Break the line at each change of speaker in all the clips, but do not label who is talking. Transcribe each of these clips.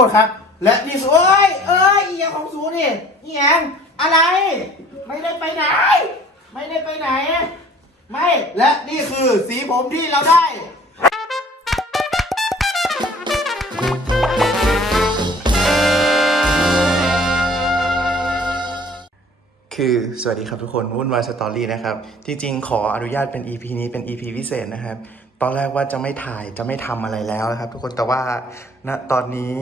คนครับ และนี่สูเอ้ยเอ้ยอียังของสูนี่อียงอะไร ไม่ได้ไปไหน ไม่ได้ไปไหน ไม่ และนี่คือสีผมที่เราได้
คือสวัสดีครับทุกคนวุ่นวายสตอรี่นะครับ จริงๆ ขออนุญาตเป็น EP นี้เป็น EP พิเศษนะครับ ตอนแรกว่าจะไม่ถ่ายจะไม่ทำอะไรแล้วนะครับ ทุกคนแต่ว่าณตอนนี้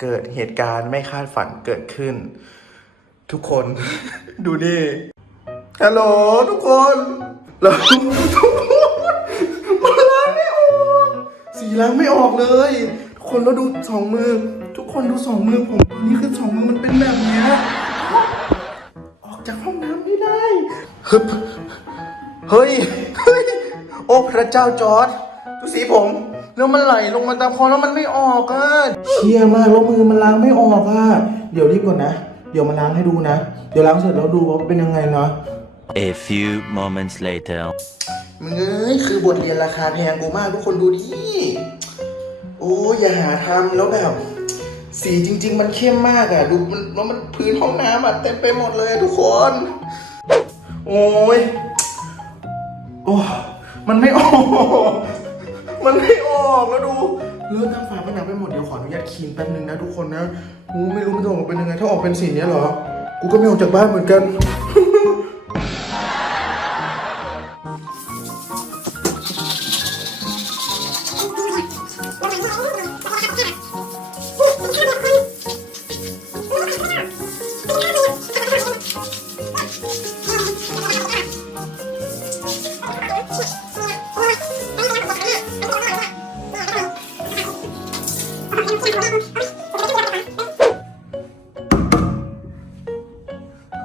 เกิดเหตุการณ์ไม่คาดฝันเกิดขึ้น ทุกคน ดูนี่ฮัลโหลทุกคนแล้วทุกคนมันล้างไม่ออกสีล้างไม่ออกเลย ทุกคนแล้วดูสองมือ ทุกคนดูสองมือผมตอนนี้คือสองมือมันเป็นแบบนี้ออกจากห้องน้ำไม่ได้เฮ้ยเฮ้ย โอ้พระเจ้าจอร์ดดูสีผม แล้วมันไหลลงมาตามคอแล้วมันไม่ออกอะเชี่ยมากแล้วมือมันล้างไม่ออกอะเดี๋ยวรีบก่อนนะ เดี๋ยวมาล้างให้ดูนะ เดี๋ยวล้างเสร็จแล้วดูว่าเป็นยังไงเนาะ
A few moments later.
มึงเอ้ยคือบทเรียนราคาแพงกูมากทุกคนดูดิโอ้ยอย่าหาทำแล้วแบบ สีจริง ๆ มันเข้มมากอะดูมันแล้วมันพื้นห้องน้ำอะเต็มไปหมดเลยอะทุกคน โอ้ยโอ้ มันไม่ออก มันไม่ออกแล้วดูเลือดทั้งฝาผนังไปหมดเดี๋ยวขออนุญาตคลีนแป๊บนึงนะทุกคนนะกูไม่รู้มันจะออกมาเป็นยังไง ถ้าออกเป็นสีเนี้ยเหรอ กูก็ไม่ออกจากบ้านเหมือนกัน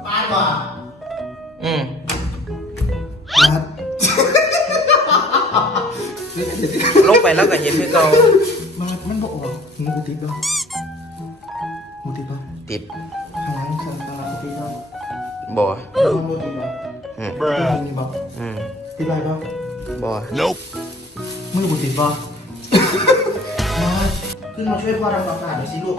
บ้านว่ะ
อืม
นัด
ลงไปแล้วก็เห็นคือเก่า
มาดมันบอกว่าหูกูติดป่ะหูติดป่ะ
ติด
ทางร้านทางร้านเขาติดป่ะ
บ่
ทางร้านโมติดป่ะ
อืม
ที่นี่ป่ะ
อืม
ติดไรป่ะ
บ่
Nope.
มือกูติดป่ะมาขึ้นมาช่วยพ่อทำความสะอาดหน่อยสิลูก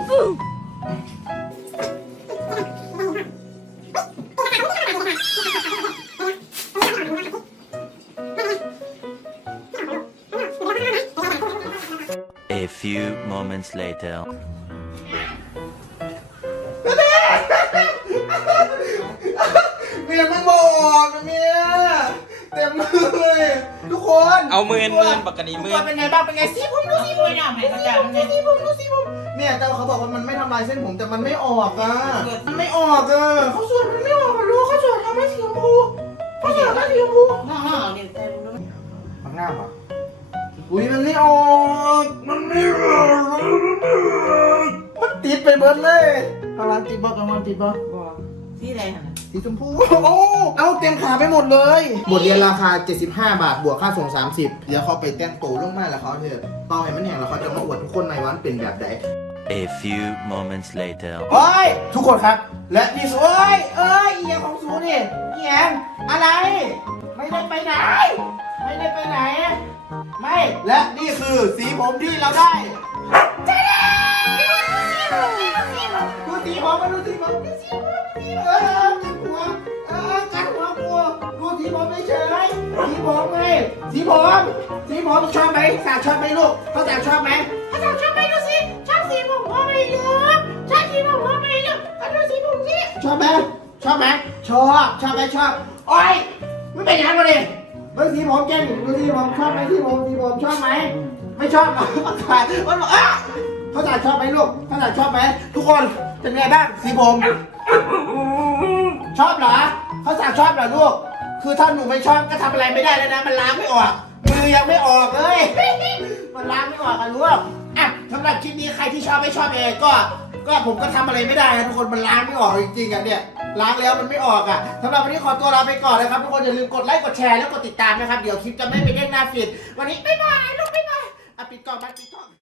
A few moments later.
เมียมันบอกเมียเต็มมือเลยทุกคน
เอามือมือปกติมือ
ตัวเป็นไงบ้างเป็นไงสิผมดูสิผมดูสิผมดูสิผมดูสิผมเนี่ยแต่เขาบอกว่ามันไม่ทำลายเส้นผมแต่มันไม่ออกอะมันไม่ออกอะเขาสวดมันไม่ออกอะลูกเขาสวดทำให้สีชมพูเขาสวดทำให้สีชมพู
น้องๆเรียนเต็มด้วย
ข้างหน้าป่ะ อุ้ยมันไม่ออก มันไม่ออกมันติดไปเบิดเลยเอาร้านติดบ่กับมันติดบ่
บอกที่ไหนฮะ
สีชมพูโอ้เอาเต็มขาไปหมดเลย บทเรียนราคา 75 บาท บวกค่าส่ง 30 เดี๋ยวเขาไปแต่งตัวลงมาแล้วเขาเถอะเป่าให้มันแห้งแล้วเขาจะมาอวดทุกคนในวันเป็นแบบไหน
A few moments later.
โอ้ย ทุกคนครับ และนี่สูเอ้ยเอ้ยอีหยังของสูนี่อีหยังอะไร ไม่ได้ไปไหน ไม่ได้ไปไหน ไม่ และนี่คือสีผมที่เราได้ดูสีผมมาดูสีผมดูสีผมเออกัดหัวเออกัดหัวกูดูสีผมไม่เฉยสีผมไงสีผมสีผมชอบไหมสาวชอบไหมลูกเขาสาวชอบไหมเขาสาวชอบไหมดูสิชอบสีผมพ่อไม่เลือกชอบสีผมพ่อไม่เลือกเขาดูสีผมสิชอบไหมชอบไหมชอบชอบไหมชอบโอ้ยไม่เป็นอยังไงเลย เบิ่งสีผมแกงดูสีผมชอบไหมสีผมสีผมชอบไหมไม่ชอบหรอกมันขาดมันบอกอะเขาสาวชอบไหมลูกเขาสาวชอบไหมทุกคนเป็นไงบ้างสีผม ชอบเหรอเขาสั่งชอบเหรอลูก คือถ้าหนูไม่ชอบก็ทำอะไรไม่ได้เลยนะ มันล้างไม่ออก มือยังไม่ออกเลย มันล้างไม่ออกอะลูกอะสำหรับคลิปนี้ใครที่ชอบไม่ชอบเองก็ ก็ผมก็ทำอะไรไม่ได้นะทุกคนมันล้างไม่ออกจริงๆอะเนี่ย ล้างแล้วมันไม่ออกอะสำหรับวันนี้ขอตัวลาไปก่อนนะครับทุกคนอย่าลืมกดไลค์กดแชร์แล้วกดติดตามนะครับเดี๋ยวคลิปจะไม่ไปเด้งหน้าฟีดวันนี้บ๊ายบายลูกบ๊ายบายอะปิดกล่องมาปิดกล่อง